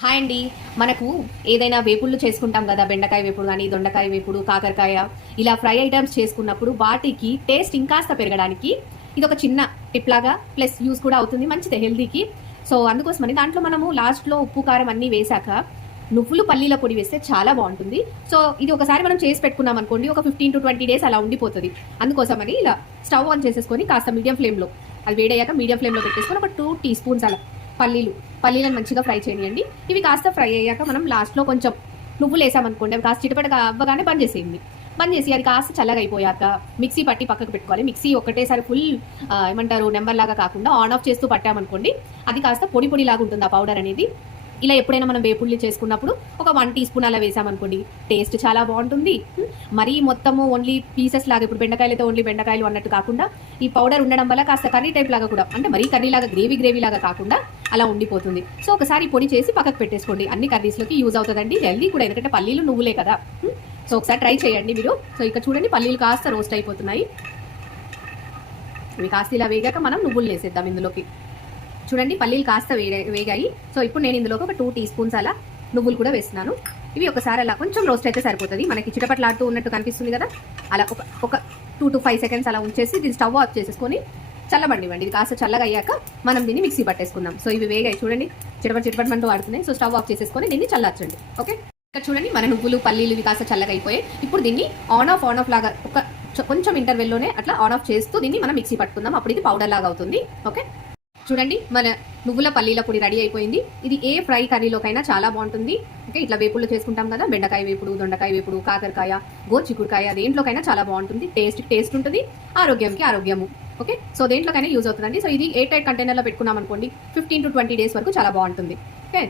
Hi అండి. మనకు ఏదైనా వేపుళ్ళు చేసుకుంటాం కదా, బెండకాయ వేపుడు కానీ, దొండకాయ వేపుడు, కాకరకాయ, ఇలా ఫ్రై ఐటమ్స్ చేసుకున్నప్పుడు వాటికి టేస్ట్ ఇంకాస్త పెరగడానికి ఇది ఒక చిన్న టిప్ లాగా ప్లస్ యూస్ కూడా అవుతుంది, మంచిదే హెల్దీకి. సో అందుకోసమని దాంట్లో మనము లాస్ట్లో ఉప్పు కారం అన్నీ వేసాక నువ్వులు పల్లీల పొడి వేస్తే చాలా బాగుంటుంది. సో ఇది ఒకసారి మనం చేసి పెట్టుకున్నాం అనుకోండి, ఒక 15 to 20 days అలా ఉండిపోతుంది. అందుకోసమని ఇలా స్టవ్ ఆన్ చేసేసుకొని కాస్త మీడియం ఫ్లేమ్లో, అది వేడయ్యాక మీడియం ఫ్లేమ్లో పెట్టేసుకొని ఒక 2 teaspoons అలా పల్లీలను మంచిగా ఫ్రై చేయండి. ఇవి కాస్త ఫ్రై అయ్యాక మనం లాస్ట్లో కొంచెం నువ్వులు వేసామనుకోండి, అవి కాస్త చిటపటగా అవ్వగానే బంద్ చేసేయండి. బంద్ చేసి అది కాస్త చల్లగా అయిపోయాక మిక్సీ పట్టి పక్కకు పెట్టుకోవాలి. మిక్సీ ఒకటేసారి ఫుల్ ఏమంటారు నెంబర్ లాగా కాకుండా ఆన్ ఆఫ్ చేస్తూ పట్టామనుకోండి, అది కాస్త పొడి పొడి లాగా ఉంటుంది ఆ పౌడర్ అనేది. ఇలా ఎప్పుడైనా మనం వేపుళ్ళు చేసుకున్నప్పుడు ఒక 1 teaspoon అలా వేసామనుకోండి, టేస్ట్ చాలా బాగుంటుంది. మరీ మొత్తము ఓన్లీ పీసెస్ లాగా, ఇప్పుడు బెండకాయలు అయితే ఓన్లీ బెండకాయలు అన్నట్టు కాకుండా ఈ పౌడర్ ఉండడం వల్ల కాస్త కర్రీ టైప్ లాగా కూడా, అంటే మరీ కర్రీ లాగా గ్రేవీ లాగా కాకుండా అలా ఉండిపోతుంది. సో ఒకసారి పొడి చేసి పక్కకు పెట్టేసుకోండి. అన్ని కర్రీస్లోకి యూజ్ అవుతుందండి, హెల్దీ కూడా, ఎందుకంటే పల్లీలు నువ్వులే కదా. సో ఒకసారి ట్రై చేయండి మీరు. సో ఇక్కడ చూడండి, పల్లీలు కాస్త రోస్ట్ అయిపోతున్నాయి. ఇవి కాస్త ఇలా వేగాక మనం నువ్వులు వేసేద్దాం ఇందులోకి. చూడండి, పల్లీలు కాస్త వేగాయి. సో ఇప్పుడు నేను ఇందులోకి ఒక 2 teaspoons అలా నువ్వులు కూడా వేస్తున్నాను. ఇవి ఒకసారి అలా కొంచెం రోస్ట్ అయితే సరిపోతుంది. మనకి చిటపట్లాడుతూ ఉన్నట్టు కనిపిస్తుంది కదా, అలా ఒక 2 to 5 seconds అలా ఉంచేసి దీన్ని స్టవ్ ఆఫ్ చేసేసుకొని చల్లబండివ్వండి. ఇది కాస్త చల్లగా అయ్యాక మనం దీన్ని మిక్సీ పట్టేసుకుందాం. సో ఇవి వేగాయి చూడండి, చిటపటమంటూ వాడుతున్నాయి. సో స్టవ్ ఆఫ్ చేసేసుకొని దీన్ని చల్లార్చండి. ఓకే, ఇక్కడ చూడండి మన నువ్వులు పల్లీలు ఇవి కాస్త చల్లగా అయిపోయాయి. ఇప్పుడు దీన్ని ఆన్ ఆఫ్ లాగా ఒక కొంచెం ఇంటర్వెల్లోనే అట్లా ఆన్ ఆఫ్ చేస్తూ దీన్ని మనం మిక్సీ పట్టుకుందాం. అప్పుడు ఇది పౌడర్ లాగా అవుతుంది. ఓకే, చూడండి మన నువ్వుల పల్లీల పొడి రెడీ అయిపోయింది. ఇది ఏ ఫ్రై కర్రీలోకైనా చాలా బాగుంటుంది. ఓకే, ఇట్లా వేపుళ్ళు చేసుకుంటాం కదా, బెండకాయ వేపుడు, దొండకాయ వేపుడు, కాకరకాయ, గోరుచిక్కుడుకాయ, దేంట్లోకైనా చాలా బాగుంటుంది. టేస్ట్ ఉంటుంది, ఆరోగ్యంకి ఆరోగ్యము. ఓకే, సో దేంట్లోకైనా యూజ్ అవుతుందండి. సో ఇది ఎయిర్ టైట్ కంటైనర్లో పెట్టుకున్నాం అనుకోండి, 15 to 20 days వరకు చాలా బాగుంటుంది. ఓకే.